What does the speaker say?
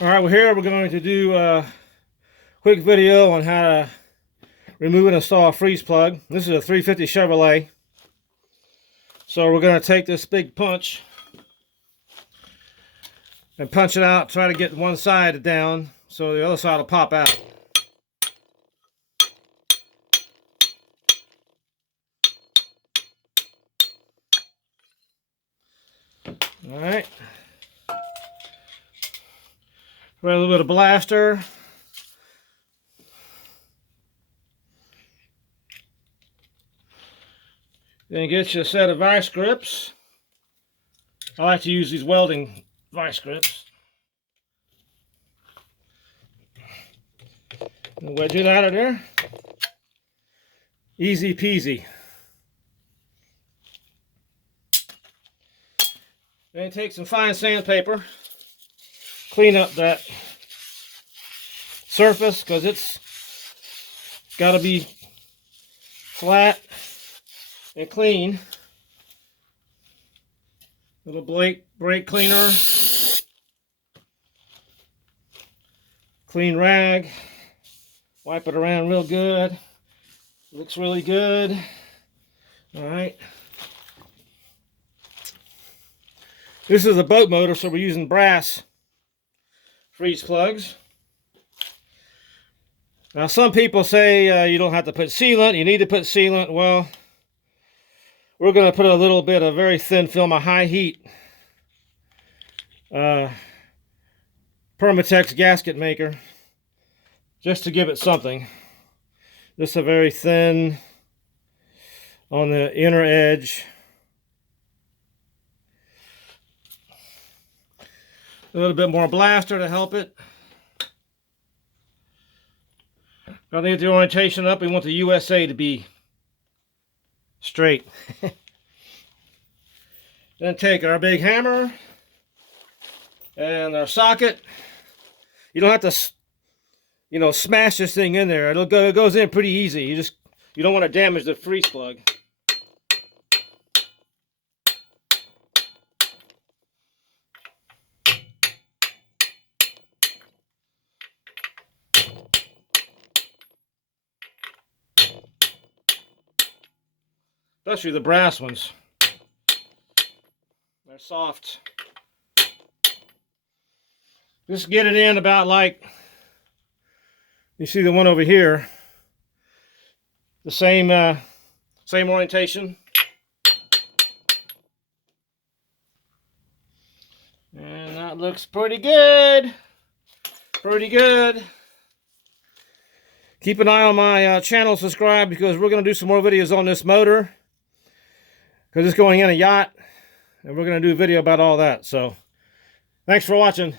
Alright, well here we're going to do a quick video on how to remove and install a freeze plug. This is a 350 Chevrolet. So we're going to take this big punch and punch it out, try to get one side down so the other side will pop out. Alright. Got a little bit of blaster. Then get you a set of vice grips. I like to use these welding vice grips. And wedge it out of there. Easy peasy. Then take some fine sandpaper. Clean up that surface because it's got to be flat and clean. Little brake cleaner, clean rag, wipe it around real good. Looks really good. All right. This is a boat motor, so we're using brass freeze plugs. Now some people say you don't have to put sealant, you need to put sealant. Well, we're going to put a little bit of very thin film, a high heat Permatex gasket maker, just to give it something. This is a very thin on the inner edge. A little bit more blaster to help it. Got to get the orientation up. We want the USA to be straight. Then take our big hammer and our socket. You don't have to, smash this thing in there. It goes in pretty easy. You don't want to damage the freeze plug. Especially the brass ones. They're soft. Just get it in about like, you see the one over here. The same orientation. And that looks pretty good. Pretty good. Keep an eye on my channel, subscribe, because we're going to do some more videos on this motor. Because it's going in a yacht, and we're going to do a video about all that. So, thanks for watching.